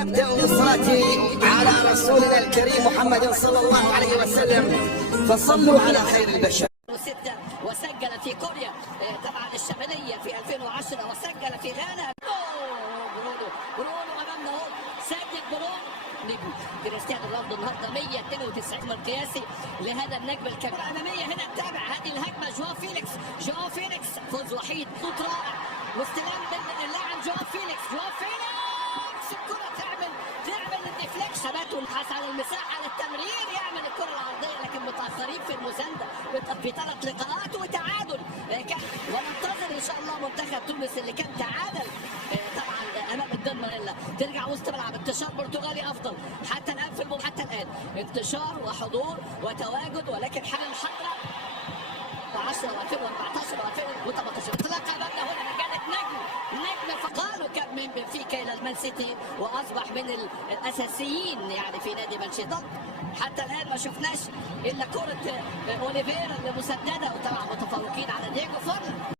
ونبدأ بالصلاة على رسولنا الكريم محمد صلى الله عليه وسلم، فصلوا على خير البشر. وسجل في كوريا طبعا الشمالية في 2010، وسجل في غانا. برونو أمامنا اهو، سجل برونو. نجم كريستيانو رونالدو النهارده 192 من قياسي لهذا النجم الكبير. أمامية هنا نتابع هذه الهجمة. جواو فيليكس فوز وحيد، صوت رائع واستلام من اللاعب جواو فيليكس. الكرة تعمل الديفليكشن، والحث على المساحة للتمرير، يعمل الكرة العرضية، لكن متأخرين في المساندة في 3 لقاءات وتعادل. وننتظر إن شاء الله منتخب تونس اللي كان تعادل طبعا أمام الدنماريلا. ترجع وسط ملعب، انتشار برتغالي أفضل حتى الآن في حتى الآن انتشار وحضور وتواجد، ولكن حل الحضرة 10 و2014 و2018 انطلاقة أمامنا هنا. كانت نجم فقالوا كان من بنفيكا إلى المان سيتي، وأصبح من الأساسيين يعني في نادي مانشستر. حتى الآن ما شفناش إلا كرة أوليفيرا اللي مسددة، وطبعا متفوقين على دييغو فورلان.